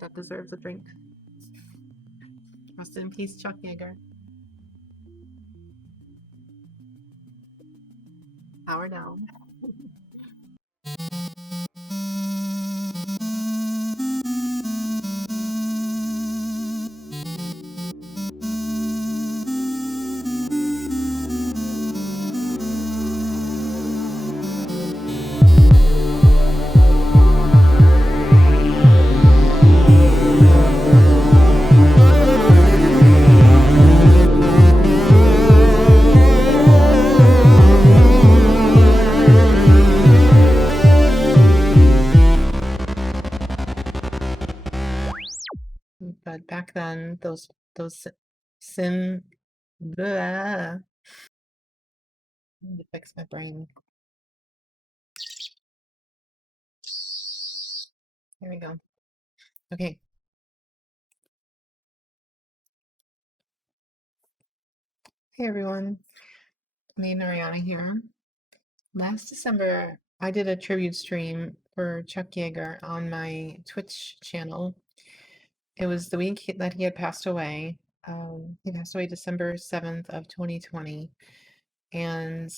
that deserves a drink. Rest in peace, Chuck Yeager. Power down. But back then, those sim, blah. I need to fix my brain. There we go. Okay. Hey everyone, me and Ariana here. Last December, I did a tribute stream for Chuck Yeager on my Twitch channel. It was the week that he had passed away. He passed away December 7th of 2020. And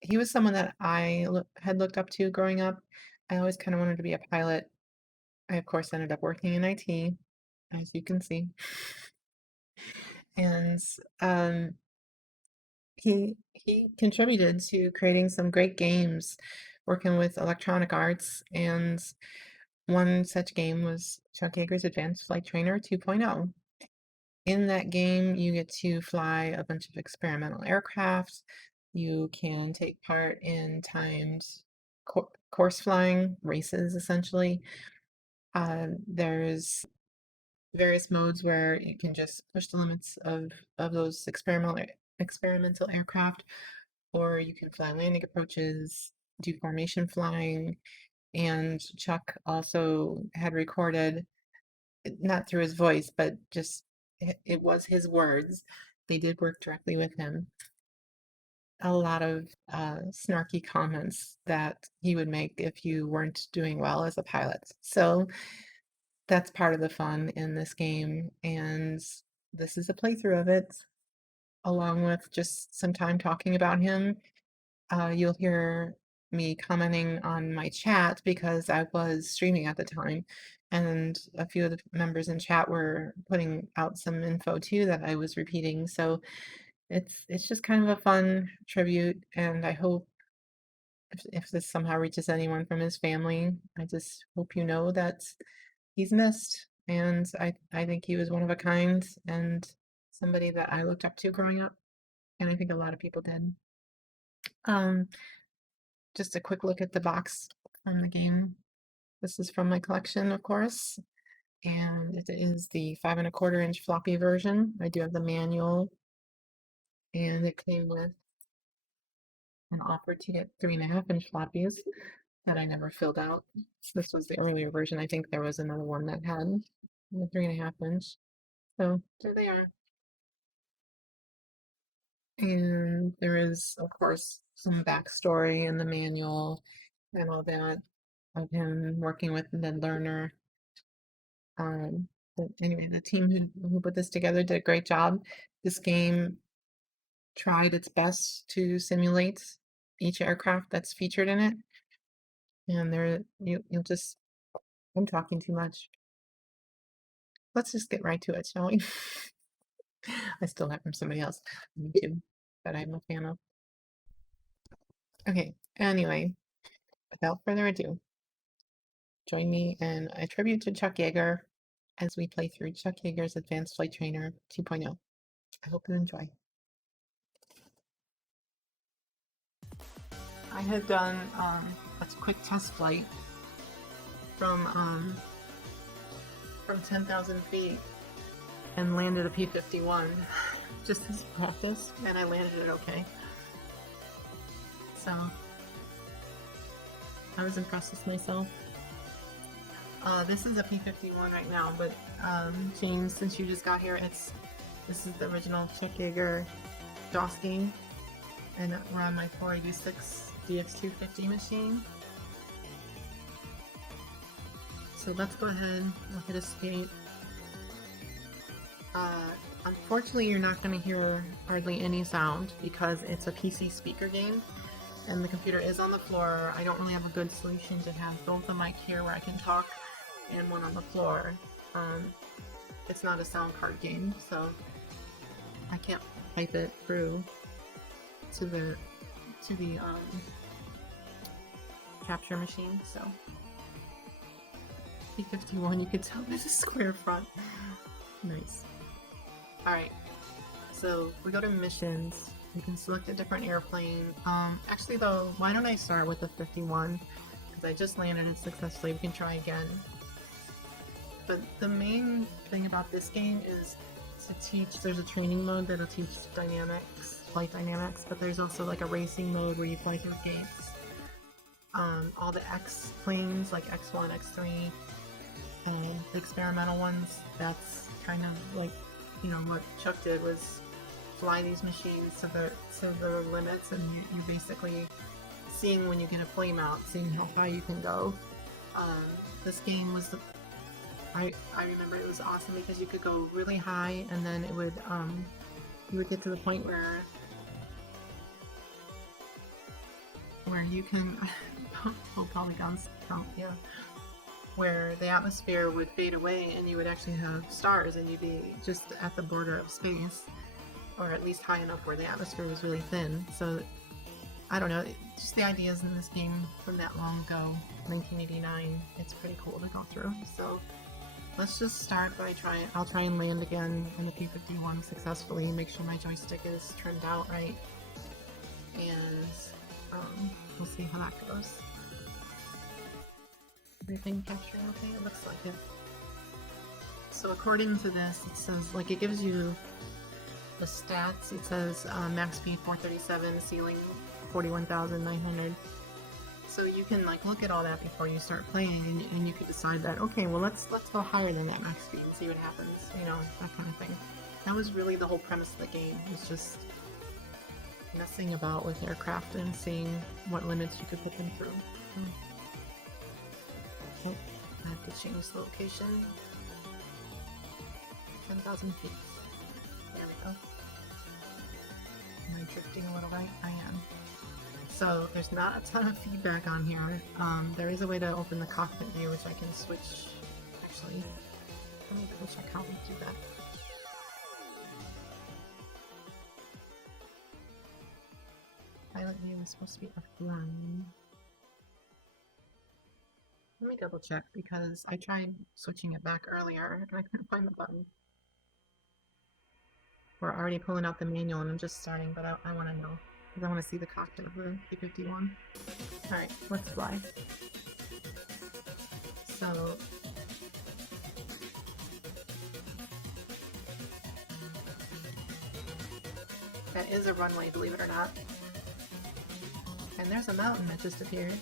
he was someone that I had looked up to growing up. I always kind of wanted to be a pilot. I, of course, ended up working in IT, as you can see. And he contributed to creating some great games, working with Electronic Arts, and one such game was Chuck Yeager's Advanced Flight Trainer 2.0. In that game, you get to fly a bunch of experimental aircraft. You can take part in timed course flying races, essentially. There's various modes where you can just push the limits of those experimental aircraft, or you can fly landing approaches, do formation flying, and Chuck also had recorded, not through his voice, but just it was his words. They did work directly with him. A lot of snarky comments that he would make if you weren't doing well as a pilot. So that's part of the fun in this game, and this is a playthrough of it, along with just some time talking about him. You'll hear me commenting on my chat because I was streaming at the time, and a few of the members in chat were putting out some info too that I was repeating. So it's just kind of a fun tribute, and I hope if this somehow reaches anyone from his family, I just hope you know that he's missed. And I think he was one of a kind and somebody that I looked up to growing up, and I think a lot of people did. Just a quick look at the box from the game. This is from my collection, of course, and it is the 5 1/4 inch floppy version. I do have the manual, and it came with an offer to get 3.5 inch floppies that I never filled out. This was the earlier version. I think there was another one that had the 3.5 inch. So there they are. And there is, of course, some backstory in the manual and all that of him working with Ned Lerner. But anyway, the team who put this together did a great job. This game tried its best to simulate each aircraft that's featured in it. And you'll just, I'm talking too much. Let's just get right to it, shall we? I still have from somebody else on YouTube that I'm a fan of. Okay, anyway, without further ado, join me in a tribute to Chuck Yeager as we play through Chuck Yeager's Advanced Flight Trainer 2.0. I hope you enjoy. I had done a quick test flight from 10,000 feet and landed a P-51 just as practice, and I landed it okay. So I was impressed with myself. This is a P-51 right now, but James, since you just got here, this is the original Chuck Yeager DOS game, and we're on my 486 DX250 machine. So let's go ahead, we'll hit escape. Unfortunately, you're not going to hear hardly any sound because it's a PC speaker game and the computer is on the floor. I don't really have a good solution to have both a mic here where I can talk and one on the floor. It's not a sound card game, so I can't pipe it through to the capture machine, so P51, you could tell there's a square front. Nice. Alright, so we go to missions. You can select a different airplane. Actually though, why don't I start with the 51? Because I just landed it successfully. We can try again. But the main thing about this game is to teach, there's a training mode that'll teach dynamics, flight dynamics, but there's also like a racing mode where you fly through gates. All the X planes, like X1, X3, the experimental ones, that's kind of like, you know, what Chuck did was fly these machines to the limits, and you're basically seeing when you get a flame out, seeing how high you can go. This game was, I remember it was awesome because you could go really high, and then it would, you would get to the point where you can, oh, polygons count, yeah, where the atmosphere would fade away and you would actually have stars and you'd be just at the border of space, or at least high enough where the atmosphere was really thin. So I don't know, just the ideas in this game from that long ago, 1989, it's pretty cool to go through. So let's just start by I'll try and land again in the P51 successfully, make sure my joystick is turned out right, and we'll see how that goes. Everything capturing okay? It looks like it. So according to this, it says, like, it gives you the stats. It says max speed 437, ceiling 41,900. So you can like look at all that before you start playing, and you could decide that, okay, well let's go higher than that max speed and see what happens, you know, that kind of thing. That was really the whole premise of the game, was just messing about with aircraft and seeing what limits you could put them through. Oh, I have to change the location. 10,000 feet. There we go. Am I drifting a little right? I am. So there's not a ton of feedback on here. There is a way to open the cockpit view, which I can switch. Actually, let me double check how we do that. Pilot view is supposed to be F1. Let me double check because I tried switching it back earlier and I couldn't find the button. We're already pulling out the manual and I'm just starting, but I want to know because I want to see the cockpit of the P51. Alright, let's fly. So that is a runway, believe it or not. And there's a mountain that just appeared.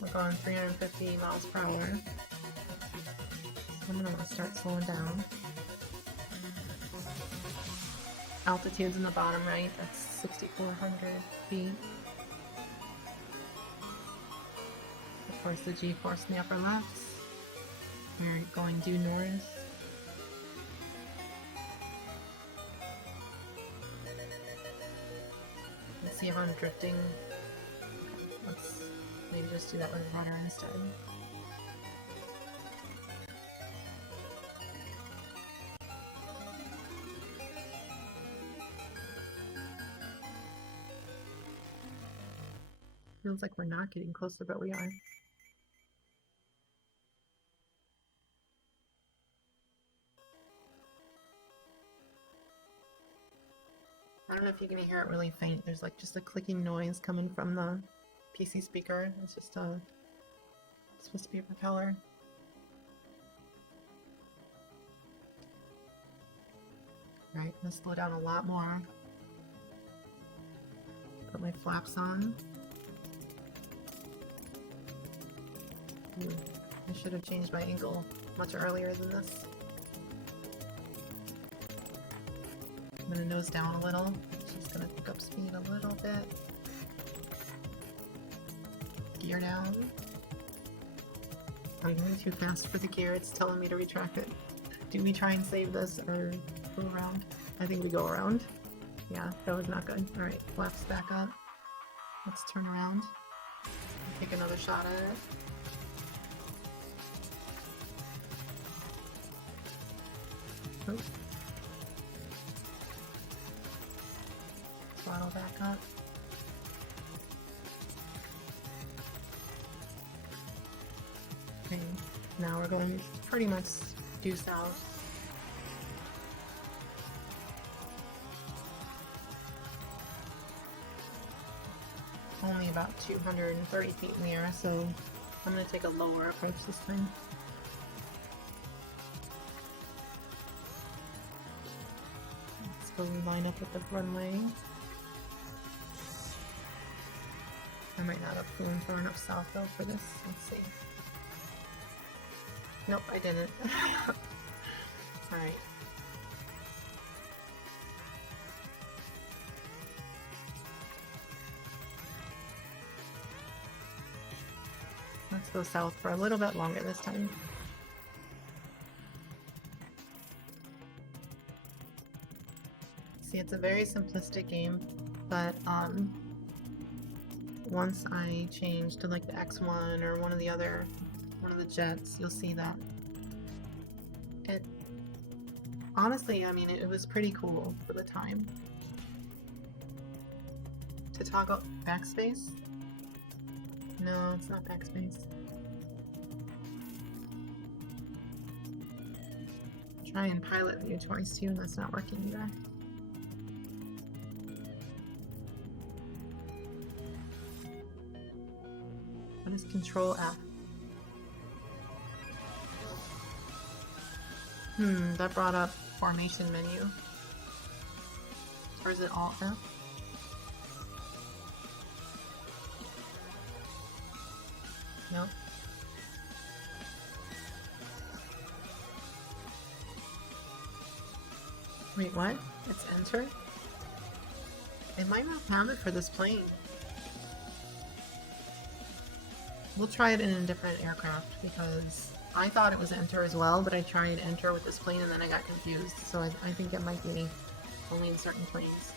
We're going 350 miles per hour. So I'm gonna start slowing down. Altitude's in the bottom right, that's 6,400 feet. Of course, the G-force in the upper left. We're going due north. Let's see if I'm drifting. Let's maybe just do that with a rudder instead. Feels like we're not getting closer, but we are. I don't know if you can hear it really faint. There's like just a clicking noise coming from the PC speaker. It's just it's supposed to be a propeller. Right, I'm gonna slow down a lot more. Put my flaps on. I should have changed my angle much earlier than this. I'm gonna nose down a little. She's gonna pick up speed a little bit. gear down. I'm going too fast for the gear, it's telling me to retract it. Do we try and save this or go around? I think we go around. Yeah, that was not good. Alright, flaps back up. Let's turn around. Take another shot at it. Oops. Throttle back up. Okay, now we're going pretty much due south. Only about 230 feet in the air, so I'm going to take a lower approach this time. Let's go line up with the runway. I might not have flown far enough south though for this. Let's see. Nope, I didn't. Alright. Let's go south for a little bit longer this time. See, it's a very simplistic game, but once I change to like the X1 or one of the jets, you'll see that it honestly, I mean, it was pretty cool for the time. To toggle backspace? No, it's not backspace. Try and pilot view twice too, and that's not working either. What is Control F? That brought up formation menu. Or is it Alt F? No. Wait, what? It's enter? It might not have it for this plane. We'll try it in a different aircraft because I thought it was enter as well, but I tried enter with this plane and then I got confused. So I think it might be only in certain planes.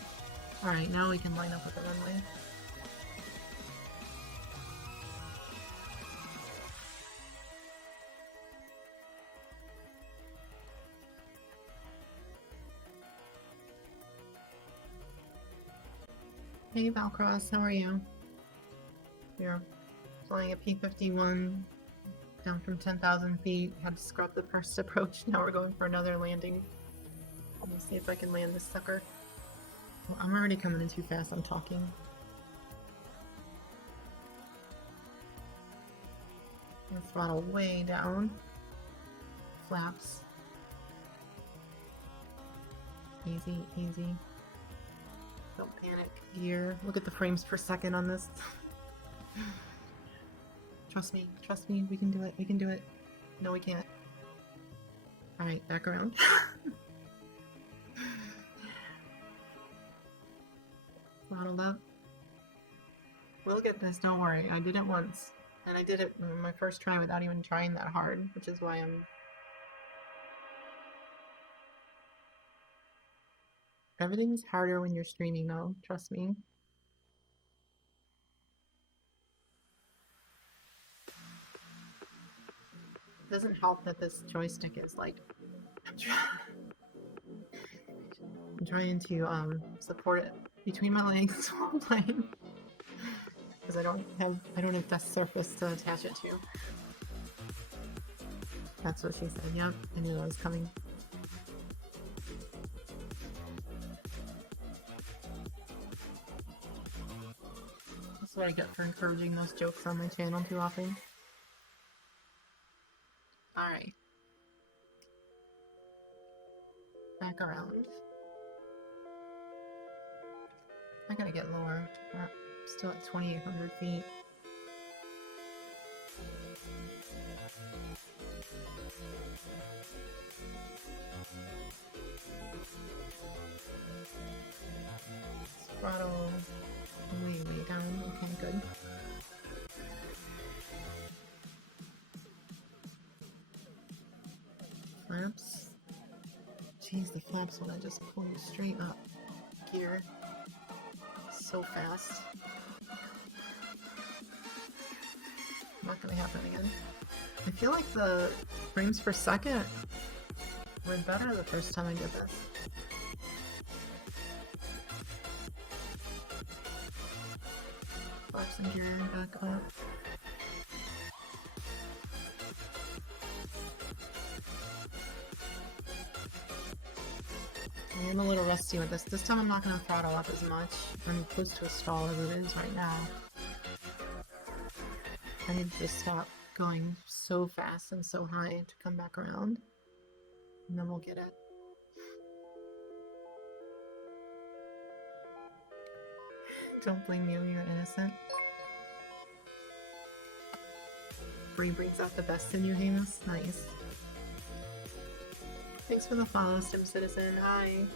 Alright, now we can line up with the runway. Hey Valcross, how are you? We're flying a P-51 down from 10,000 feet. Had to scrub the first approach. Now we're going for another landing. Let me see if I can land this sucker. Well, I'm already coming in too fast. I'm talking. And throttle way down. Flaps. Easy, easy. Don't panic. Gear. Look at the frames per second on this. Trust me, we can do it, we can do it. No, we can't. Alright, back around. Throttled up. We'll get this, don't worry. I did it once. And I did it my first try without even trying that hard, which is why I'm... Everything's harder when you're streaming though, trust me. It doesn't help that this joystick is like... I'm trying to support it between my legs while playing. Because I don't have desk surface to attach it to. That's what she said, yep, I knew that was coming. That's what I get for encouraging those jokes on my channel too often. Alright. Back around. I gotta get lower. I'm still at 2,800 feet. Throttle way down. Okay, good. Jeez, the flaps want to just pull you straight up. Gear. So fast. Not gonna happen again. I feel like the frames per second were better the first time I did this. Flaps and gear back up. I am a little rusty with this. This time I'm not going to throttle up as much. I'm close to a stall as it is right now. I need to just stop going so fast and so high to come back around. And then we'll get it. Don't blame you, you're innocent. Bree brings out the best in you, Hamus. Nice. Thanks for the follow, Stim Citizen. Hi. Can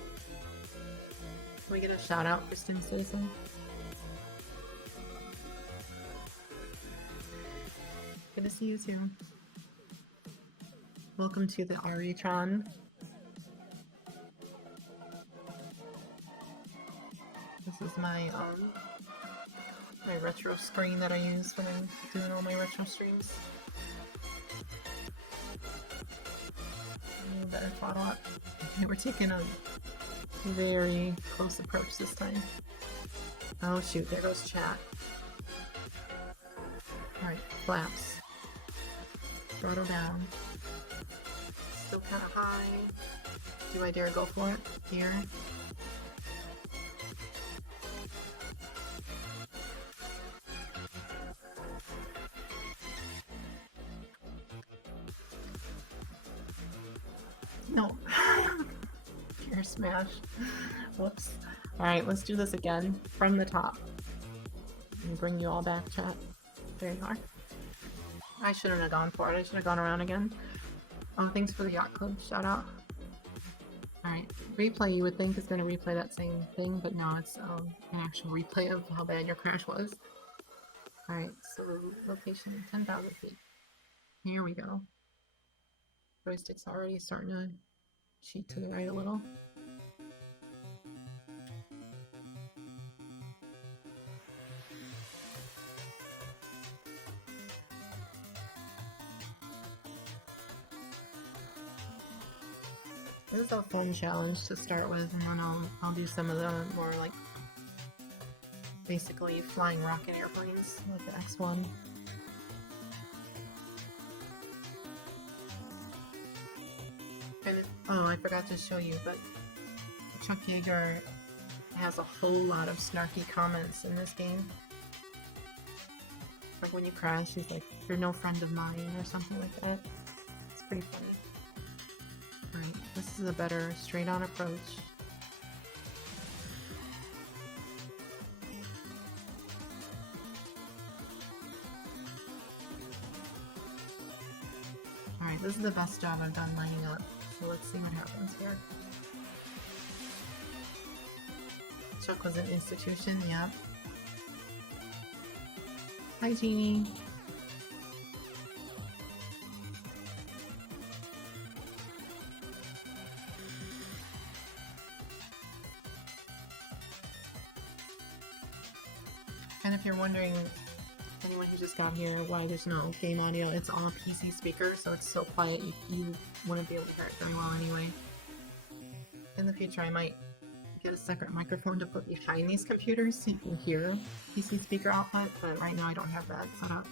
we get a shout out for Stim Citizen? Good to see you too. Welcome to the Aritron. This is my my retro screen that I use when I'm doing all my retro streams. Better throttle up. Okay, we're taking a very close approach this time. Oh shoot, there goes chat. Alright, flaps. Throttle down. Still kind of high. Do I dare go for it? Here. No. Gear smash. Whoops. Alright, let's do this again from the top. And bring you all back, chat. There you are. I shouldn't have gone for it. I should have gone around again. Oh, thanks for the Yacht Club shout out. Alright, replay you would think is going to replay that same thing, but no, it's an actual replay of how bad your crash was. Alright, so location 10,000 feet. Here we go. Joystick's already starting to cheat to the right a little. This is a fun challenge to start with, and then I'll do some of the more like basically flying rocket airplanes like the X1. And oh, I forgot to show you, but Chuck Yeager has a whole lot of snarky comments in this game. Like when you crash, he's like, "You're no friend of mine," or something like that. It's pretty funny. Alright, this is a better straight-on approach. Alright, this is the best job I've done lining up. So let's see what happens here. Chuck was an institution, yeah. Hi, Jeannie. And if you're wondering, anyone who just got here, why there's no game audio, it's all PC speaker, so it's so quiet you wouldn't be able to hear it very well anyway. In the future I might get a separate microphone to put behind these computers so you can hear PC speaker output, but right now I don't have that set up.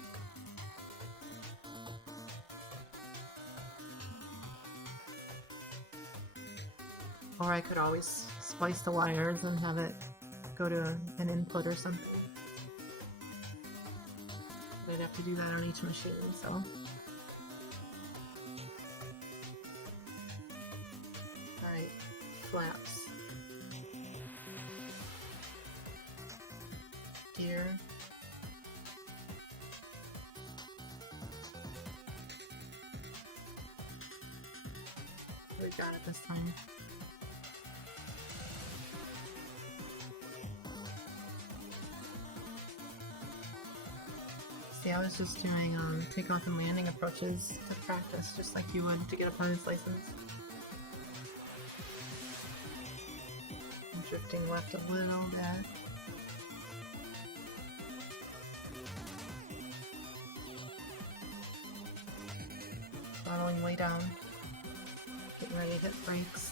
Or I could always splice the wires and have it go to an input or something. I'd have to do that on each machine, so. Alright, flaps. Gear. We got it this time. See, I was just doing takeoff and landing approaches to practice, just like you would to get a pilot's license. drifting left a little bit. Throttling way down. Getting ready to hit brakes.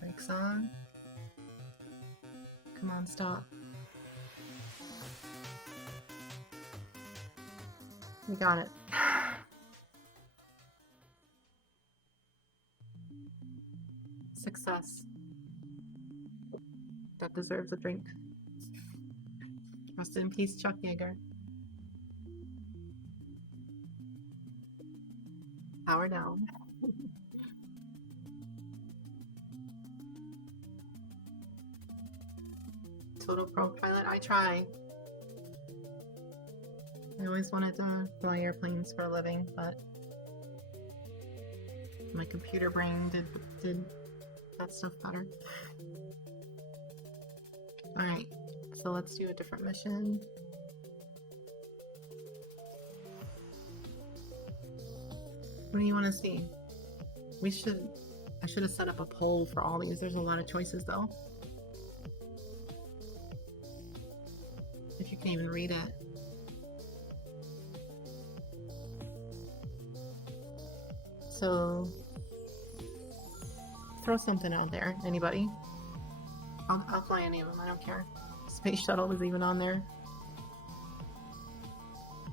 Brakes on. Come on, stop. We got it. Success. That deserves a drink. Rest in peace, Chuck Yeager. Power down. Total Pro Pilot, I try. I always wanted to fly airplanes for a living, but my computer brain did that stuff better. Alright, so let's do a different mission. What do you want to see? I should have set up a poll for all these. There's a lot of choices though. If you can even read it. So throw something out there. Anybody? I'll fly any of them. I don't care. Space Shuttle was even on there.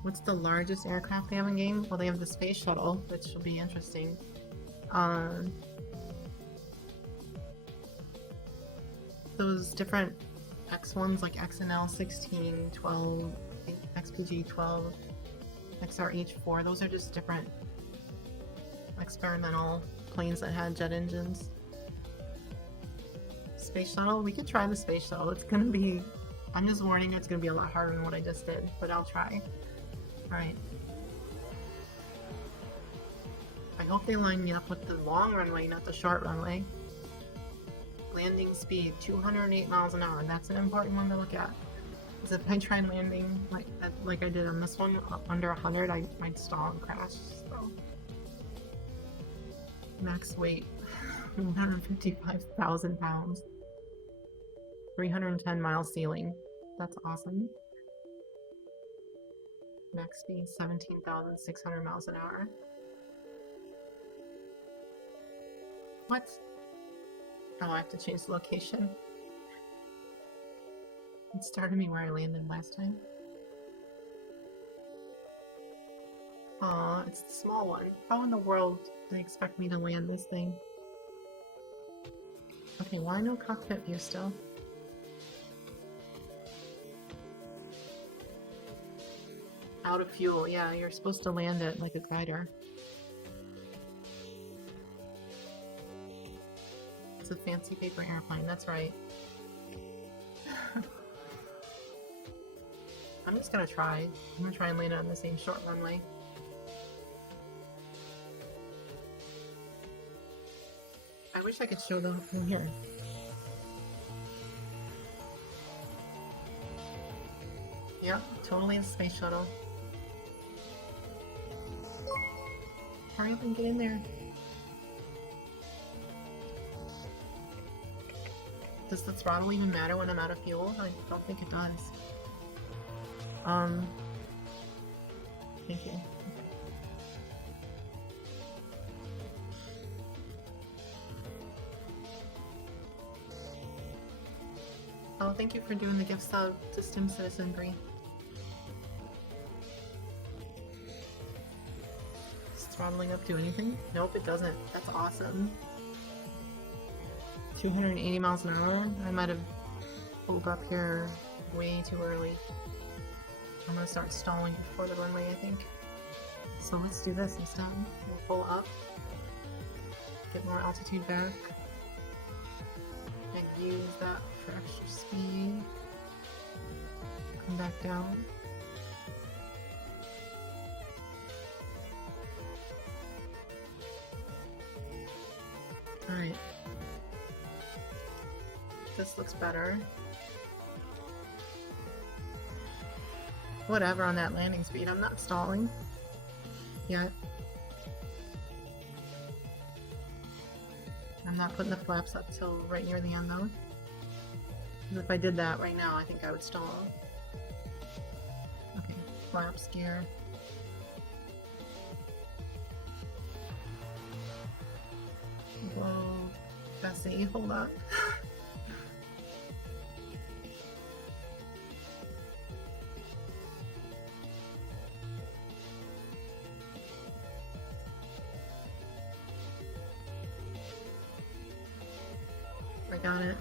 What's the largest aircraft they have in game? Well, they have the Space Shuttle, which will be interesting. Those different X1s like XNL 16, 12, XPG 12, XRH4, those are just different experimental planes that had jet engines. Space Shuttle, we could try the Space Shuttle. It's gonna be, I'm just warning you, it's gonna be a lot harder than what I just did, but I'll try. Alright. I hope they line me up with the long runway, not the short runway. Landing speed, 208 miles an hour. That's an important one to look at. Because if I try landing like I did on this one, under 100, I'd stall and crash. So. Max weight, 155,000 pounds. 310 mile ceiling. That's awesome. Max speed, 17,600 miles an hour. What? Oh, I have to change the location. It started me where I landed last time. Aw, it's the small one. How in the world do they expect me to land this thing? Okay, why no cockpit view still? Out of fuel, yeah, you're supposed to land it like a glider. It's a fancy paper airplane, that's right. I'm just gonna try. I'm gonna try and land it on the same short runway. I wish I could show them from here. Yep, totally a space shuttle. Hurry up and get in there. Does the throttle even matter when I'm out of fuel? I don't think it does. Thank you. Okay. Oh, thank you for doing the gift sub to Stim Citizen Bree. Does throttling up do anything? Nope, it doesn't. That's awesome. 280 miles an hour? I might have pulled up here way too early. I'm gonna start stalling before the runway, I think. So let's do this instead. We'll pull up, get more altitude back, and use that for extra speed. Come back down. Alright. this looks better. Whatever on that landing speed, I'm not stalling yet. I'm not putting the flaps up till right near the end though. Because if I did that right now, I think I would stall. Okay, flaps, gear. Whoa, Bessie, hold up. I got it.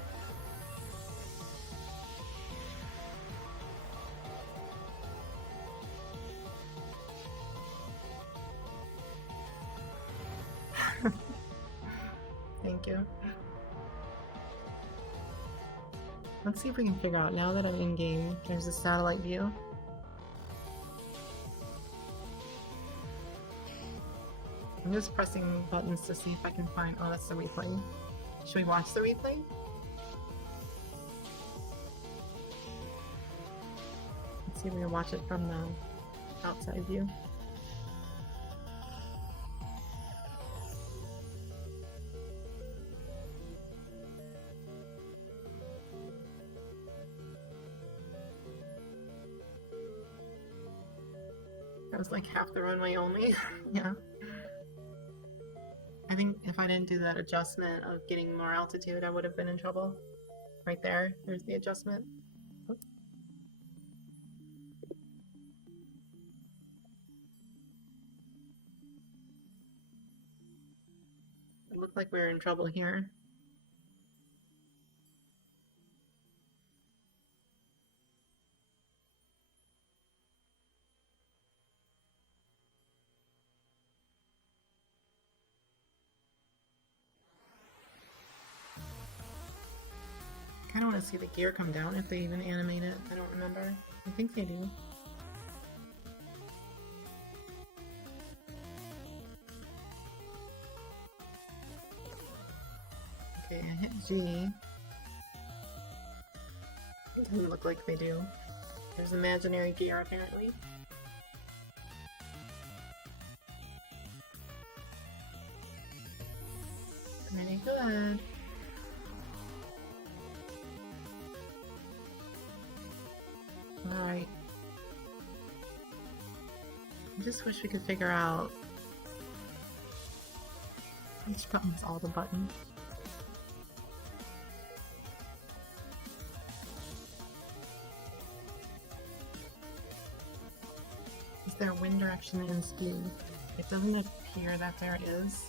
Thank you. Let's see if we can figure out, now that I'm in game, there's a satellite view. I'm just pressing buttons to see if I can find, oh, that's the replay. Should we watch the replay? Let's see if we can watch it from the outside view. That was like half the runway only. Yeah. I think if I didn't do that adjustment of getting more altitude, I would have been in trouble. Right there, there's the adjustment. Oops. It looked like we were in trouble here. I don't want to see the gear come down if they even animate it. I don't remember. I think they do. Okay, I hit G. It doesn't look like they do. There's imaginary gear apparently. Pretty good. Alright. I just wish we could figure out which button's all the buttons. Is there wind direction and speed? It doesn't appear that there is.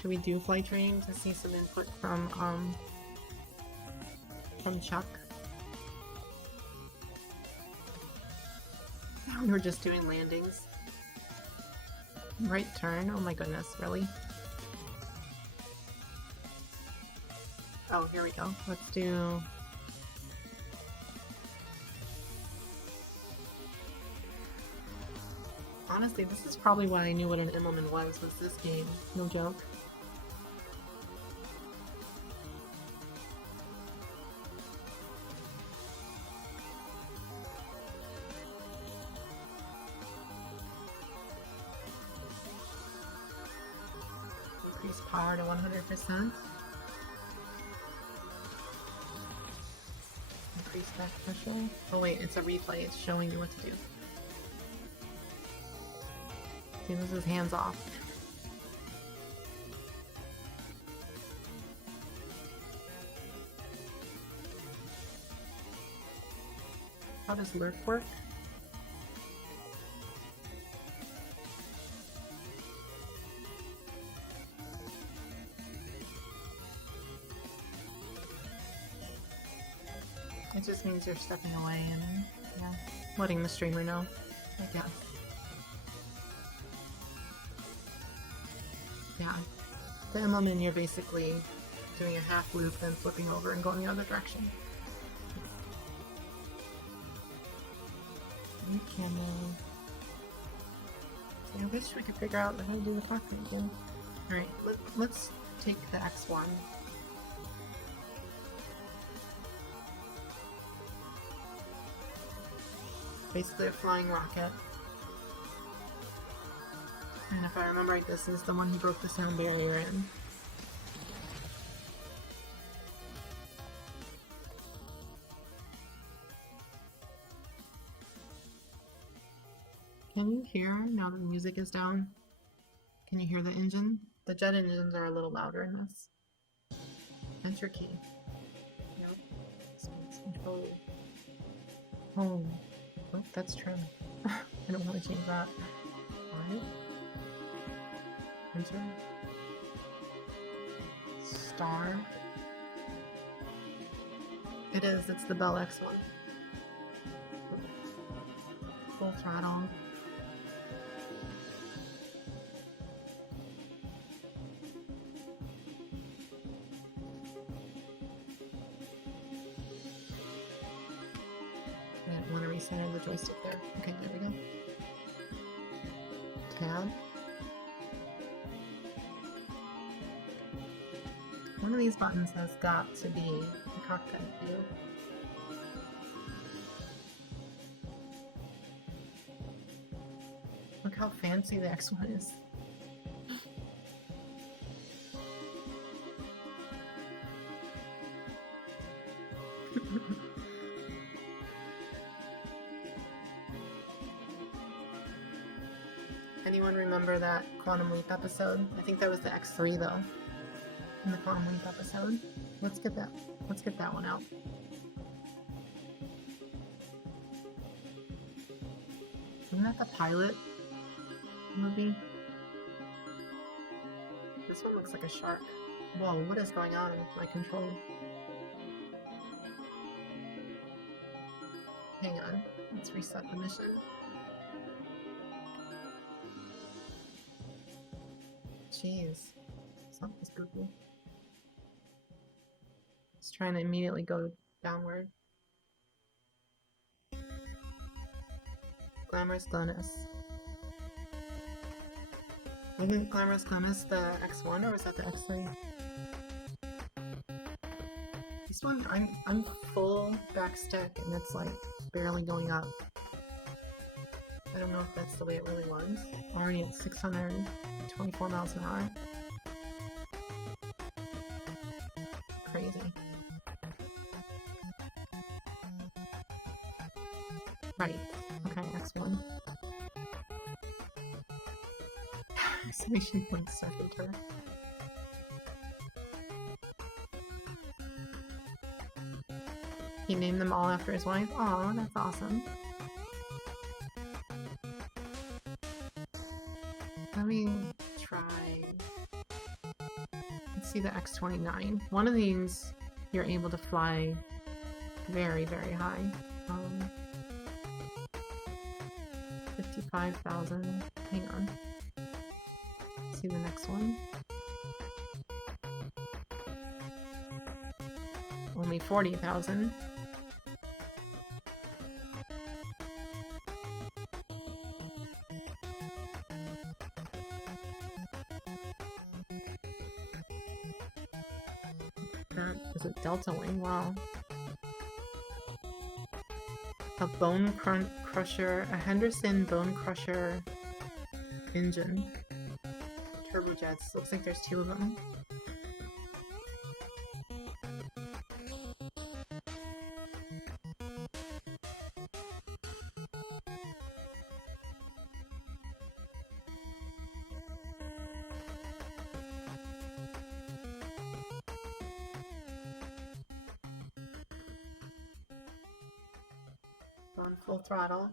Should we do flight training to see some input from Chuck? We were just doing landings. Right turn? Oh my goodness, really? Oh, here we go. Let's do... Honestly, this is probably why I knew what an Immelman was this game. No joke. Increase power to 100%. Increase back pressure. Oh wait, it's a replay. It's showing you what to do. See, this is hands off. How does lurk work? It just means you're stepping away and, yeah, letting the streamer know, I guess. Yeah, the Immelman, you're basically doing a half loop, then flipping over and going the other direction. Camo. See, I wish we could figure out how to do the cockpit again. Alright, let's take the X1. Basically a flying rocket. And if I remember right, this is the one he broke the sound barrier in. Can you hear, now that the music is down, can you hear the engine? The jet engines are a little louder in this. Enter key. Nope. Space control. Home. Oh, that's trim. I don't want to change that. Alright. Enter. Star. It is, it's the Bell X1. Full throttle. I want to recenter the joystick there. Okay, there we go. Tab. One of these buttons has got to be the cockpit view. Look how fancy the X1 is. Anyone remember that Quantum Leap episode? I think that was the X3 though. In the Quantum Leap episode. Let's get that one out. Isn't that the pilot movie? This one looks like a shark. Whoa, what is going on with my control? Hang on, let's reset the mission. Jeez, something's goofy. It's trying to immediately go downward. Glamorous Glennis. Wasn't Glamorous Glennis the X1 or was that the X3? This one, I'm full back stick and it's like barely going up. I don't know if that's the way it really was. Already at 624 miles an hour. Crazy. Right. Okay, X1. Exclamation point center. He named them all after his wife. Aw, that's awesome. Let me try. Let's see the X29. One of these you're able to fly very, very high. 55,000. Hang on. Let's see the next one. Only 40,000. That is a Delta Wing, wow. A Bone Crusher, a Henderson Bone Crusher engine. Turbojets, looks like there's two of them. On full throttle.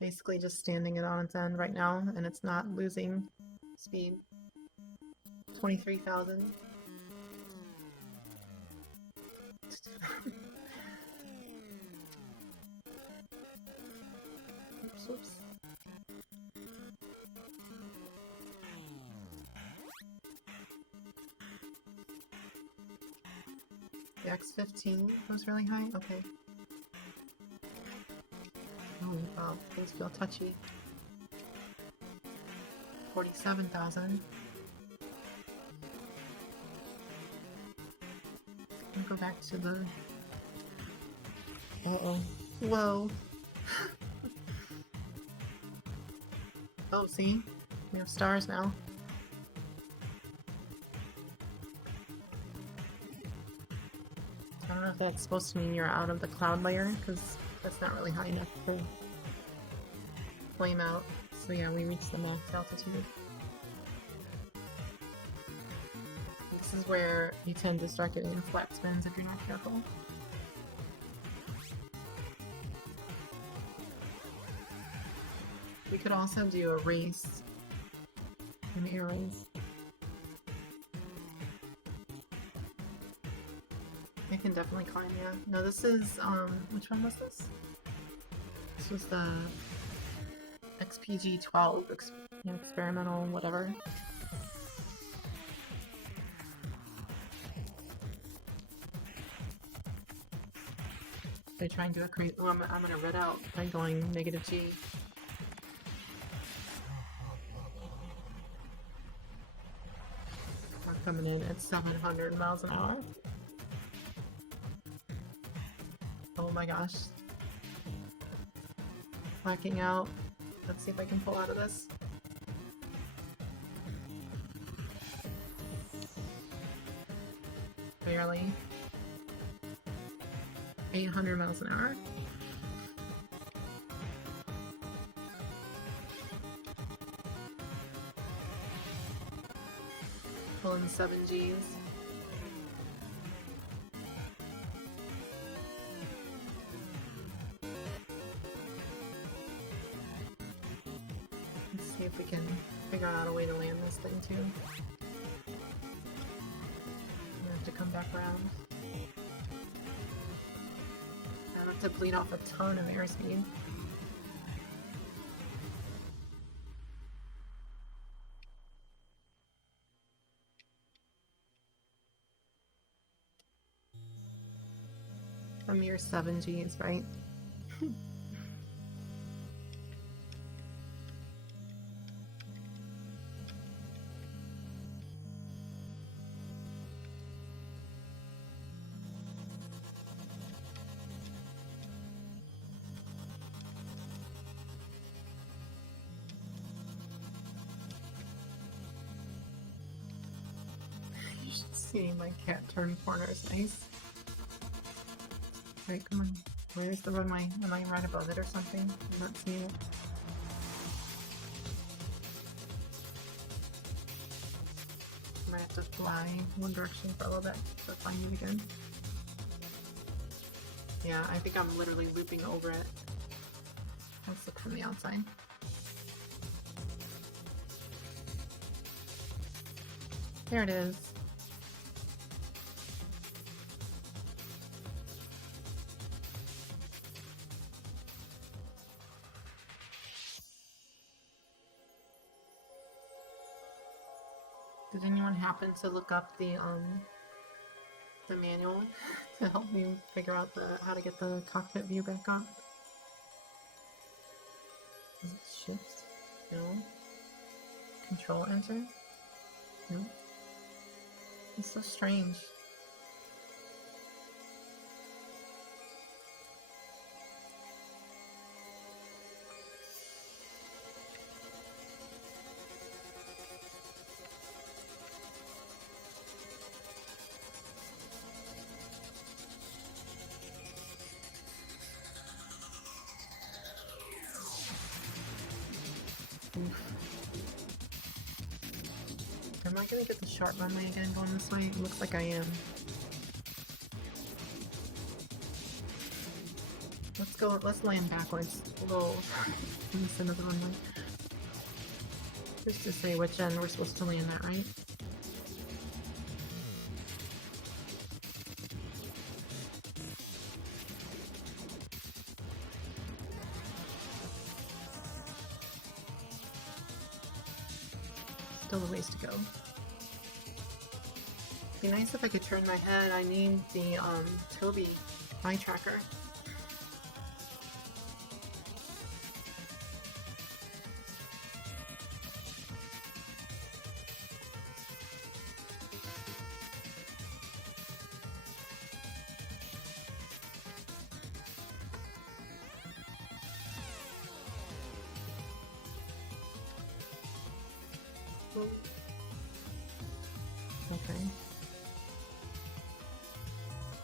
Basically just standing it on its end right now and it's not losing speed. 23,000. Oops, oops. The X15 goes really high? Okay. Oh wow, things feel touchy. 47,000. I'll go back to the... Uh-oh. Whoa. Oh, see? We have stars now. I don't know if that's supposed to mean you're out of the cloud layer, because that's not really high enough to flame out. So yeah, we reached the max altitude. This is where you tend to start getting flat spins if you're not careful. We could also do a race, an air race. I can definitely climb, yeah. No, this is, which one was this? This was the XPG-12, experimental, whatever. They try and do a crazy... Oh, I'm gonna red out by going -G. We're coming in at 700 miles an hour. Oh my gosh. Blacking out. Let's see if I can pull out of this. Barely. 800 miles an hour. Pulling 7 Gs. Let's see if we can figure out a way to land this thing too. I'm gonna have to come back around. I have to bleed off a ton of airspeed. A mere 7 Gs, right? You should see my cat turn corners, nice. Alright, come on. Where's the runway? Am I right above it or something? I'm not seeing it. I might have to fly one direction for a little bit to find it again. Yeah, I think I'm literally looping over it. Let's look from the outside. There it is. Did anyone happen to look up the manual to help me figure out how to get the cockpit view back on? Is it shift? No. Control enter? No. It's so strange. Am I gonna get the sharp runway again going this way? It looks like I am. Let's land backwards. A little in the center of the runway. Just to say which end we're supposed to land at, right? Still a ways to go. Be nice if I could turn my head. I need the Toby eye tracker. Okay.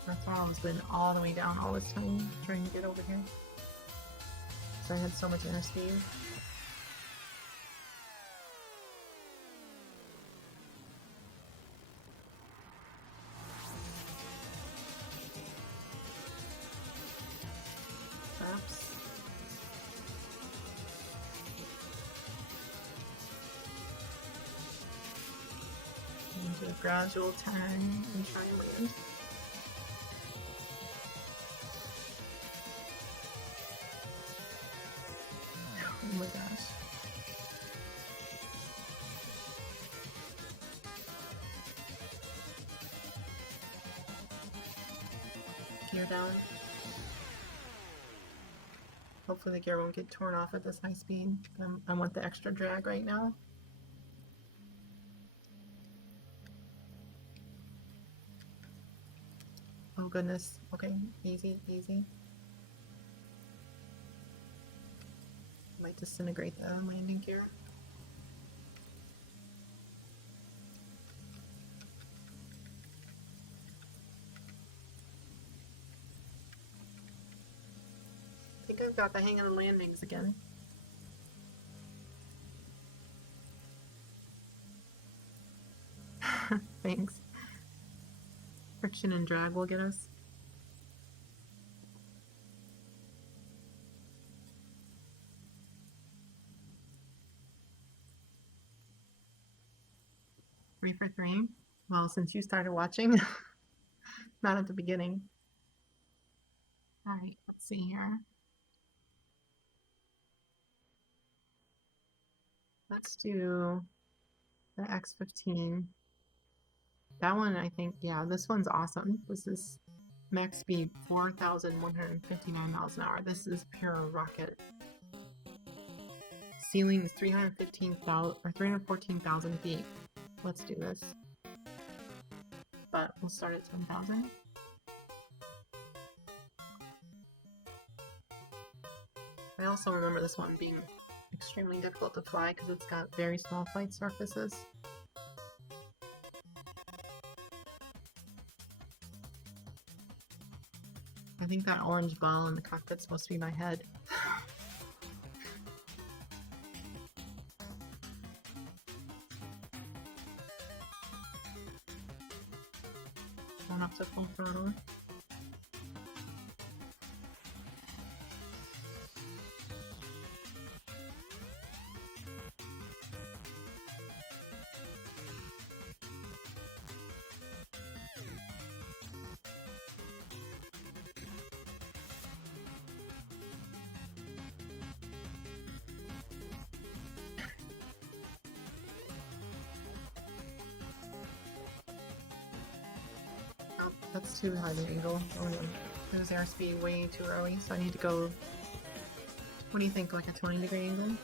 Our throttle's been all the way down all this time trying to get over here. So I had so much airspeed. Oops. Into a gradual turn and try and land. Oh my gosh. Gear down. Hopefully the gear won't get torn off at this high speed. I want the extra drag right now. Oh goodness. Okay, easy, easy. Might disintegrate the landing gear. I think I've got the hang of the landings again. Thanks. Friction and drag will get us. Three for three. Well, since you started watching, not at the beginning. All right, let's see here. Let's do the X15. That one, I think, yeah, this one's awesome. This is max speed 4,159 miles an hour. This is pure rocket. Ceiling is 315,000 or 314,000 feet. Let's do this. But we'll start at 10,000. I also remember this one being extremely difficult to fly because it's got very small flight surfaces. I think that orange ball in the cockpit's supposed to be my head. Going up to full throttle. That's too high an angle. Oh no. Lose airspeed way too early, so I need to go. What do you think, like a 20-degree angle?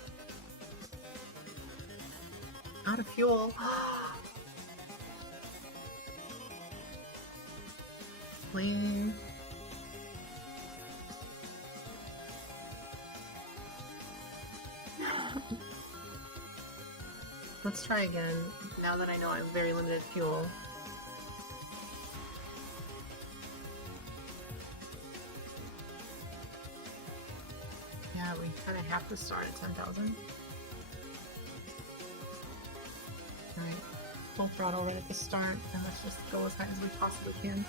Out of fuel. Plane. Let's try again, now that I know I have very limited fuel. Yeah, we kind of have to start at 10,000. Alright, full throttle right at the start, and let's just go as high as we possibly can.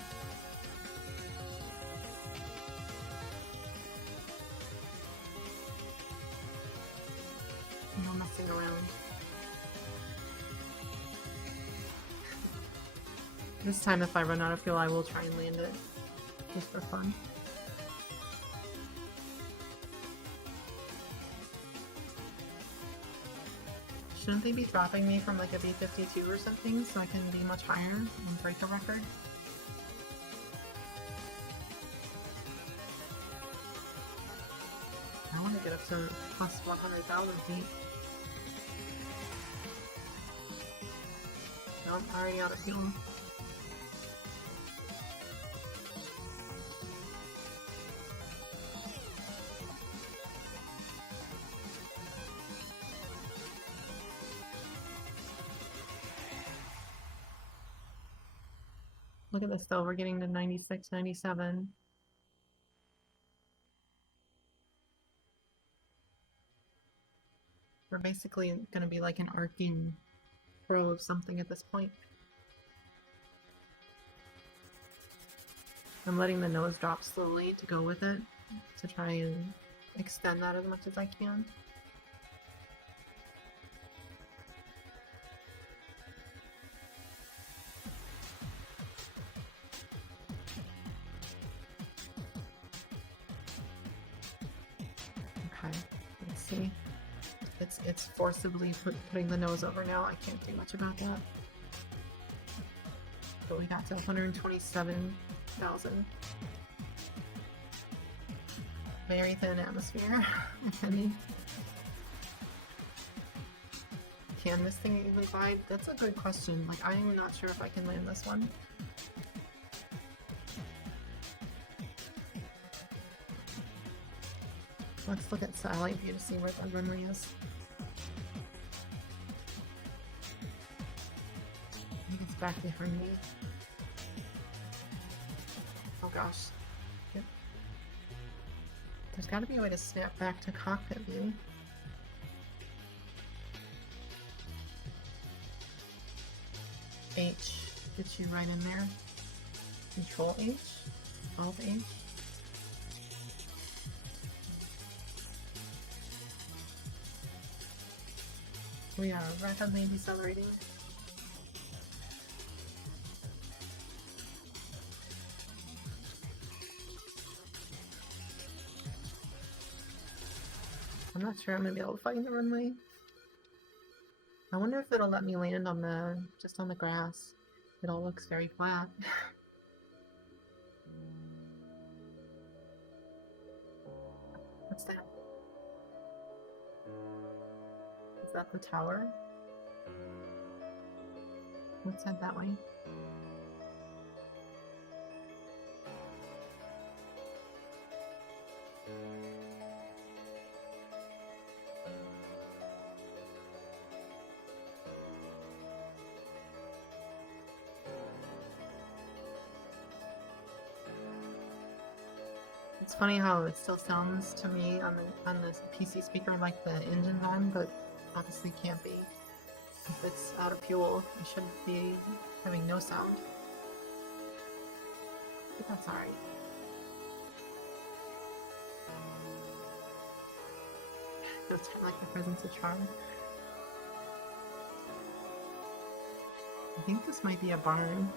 No messing around. This time if I run out of fuel, I will try and land it, just for fun. Shouldn't they be dropping me from like a B-52 or something so I can be much higher and break a record? I want to get up to plus 100,000 feet. Nope, already out of fuel. Look at this though, we're getting to 96, 97. We're basically going to be like an arcing pro of something at this point. I'm letting the nose drop slowly to go with it, to try and extend that as much as I can. Okay, let's see. It's forcibly putting the nose over now. I can't do much about that. But we got to 127,000. Very thin atmosphere, if any. Can this thing even glide? That's a good question. Like, I'm not sure if I can land this one. Let's look at satellite view to see where the runway is. I think it's back behind me. Oh gosh. Yep. There's gotta be a way to snap back to cockpit view. H gets you right in there. Control H, Alt H. We are rapidly decelerating. I'm not sure I'm gonna be able to find the runway. I wonder if it'll let me land on the, just on the grass. It all looks very flat. What's that? Is that the tower? Let's head that way. It's funny how it still sounds to me on the PC speaker like the engine's on, but obviously can't be. If it's out of fuel, it should be having no sound. But that's alright. Feels like the presence of charm. I think this might be a barn.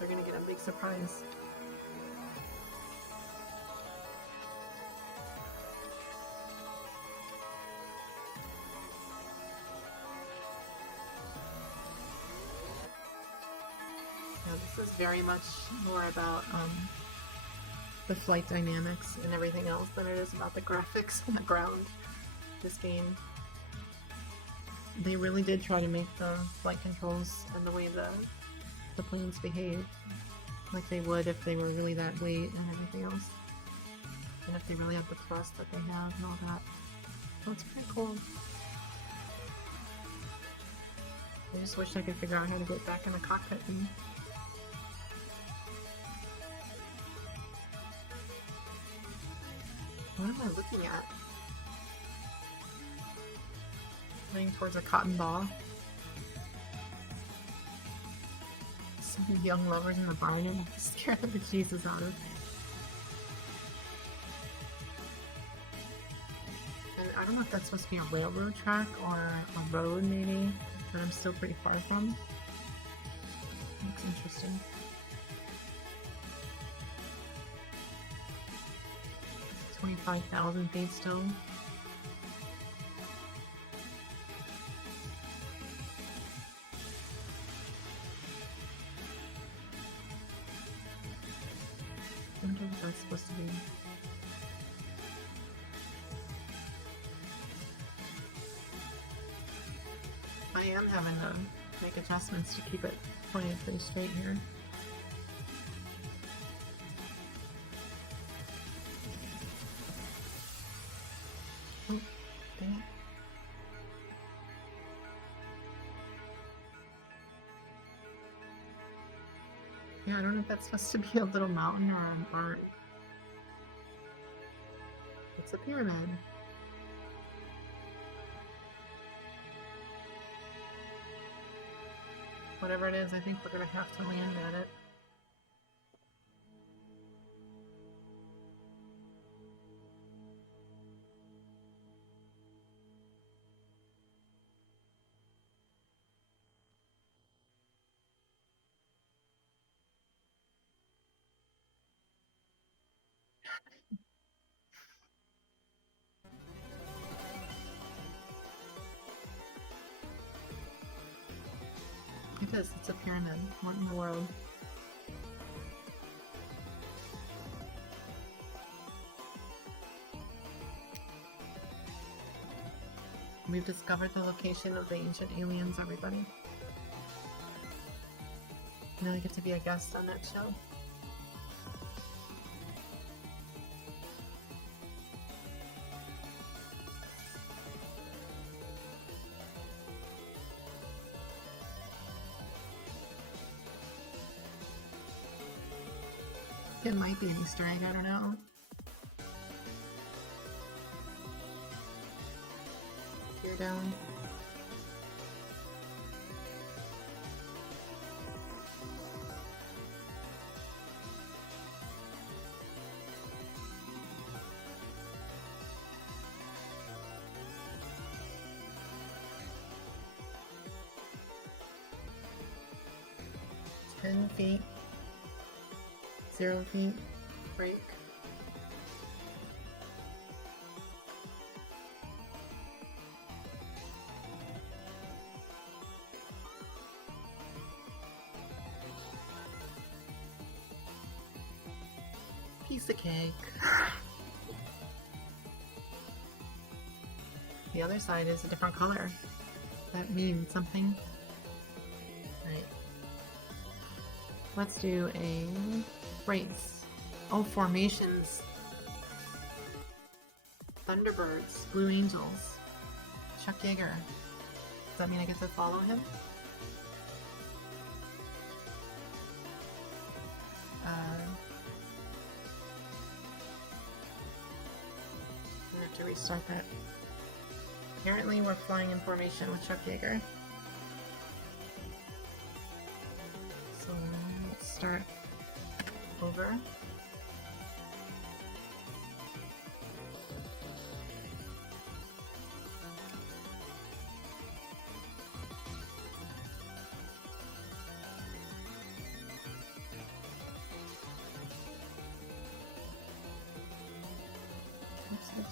They're gonna get a big surprise. Now this is very much more about the flight dynamics and everything else than it is about the graphics on the ground. This game, they really did try to make the flight controls and the way the planes behave like they would if they were really that weight and everything else, and if they really had the thrust that they have and all that. So it's pretty cool. I just wish I could figure out how to get back in the cockpit and what am I looking at? Heading towards a cotton ball. Some young lovers in the barn and scare the bejesus out of. And I don't know if that's supposed to be a railroad track or a road maybe, that I'm still pretty far from. Looks interesting. $25,000 feet still. I wonder what that's supposed to be. I am having to make adjustments to keep it pointed pretty straight here. Oh, dang it. Yeah, I don't know if that's supposed to be a little mountain or it's a pyramid. Whatever it is, I think we're gonna have to land at it. It is, it's a pyramid. What in the world? We've discovered the location of the ancient aliens, everybody. Now I get to be a guest on that show. It might be an Easter egg, I don't know. You're down. Ten feet. 0 feet. Break. Piece of cake. The other side is a different color. That means something. Right. Let's do a race. Oh, formations. Thunderbirds. Blue Angels. Chuck Yeager. Does that mean I get to follow him? I have to restart that. Apparently we're flying in formation with Chuck Yeager. So let's start over.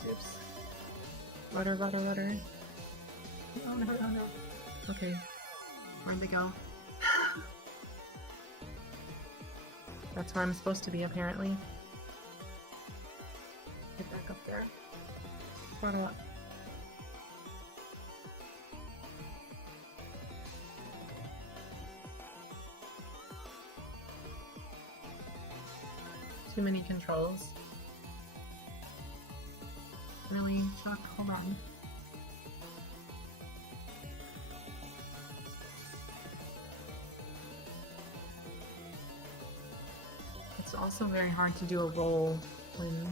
Oops. Rudder. Oh no. Okay. Where'd they go? That's where I'm supposed to be, apparently. Get back up there. Throttle up. Too many controls. Really, Chuck? Hold on. It's also very hard to do a roll when you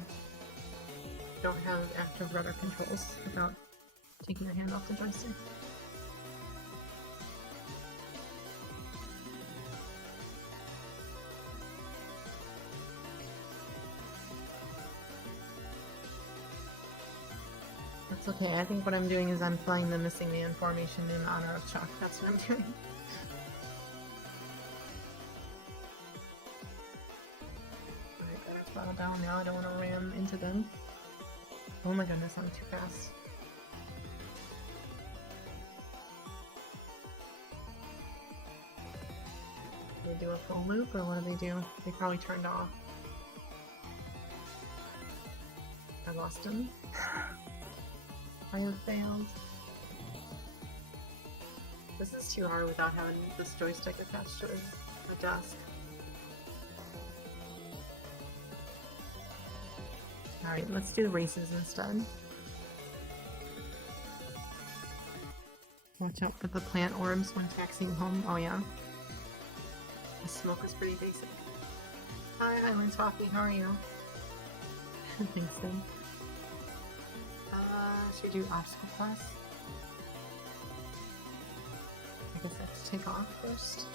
don't have active rudder controls without taking your hand off the joystick. That's okay. I think what I'm doing is I'm flying the missing man formation in honor of Chuck. That's what I'm doing. Alright, better throttle down now. I don't want to ram into them. Oh my goodness, I'm too fast. Do they do a full loop or what do they do? They probably turned off. I lost him. I have failed. This is too hard without having this joystick attached to a desk. Alright, let's do the races instead. Watch out for the plant orbs when taxiing home. Oh yeah. The smoke is pretty basic. Hi, Island Toffee, how are you? Thanks, then. Should we do obstacle class? I guess I have to take off first.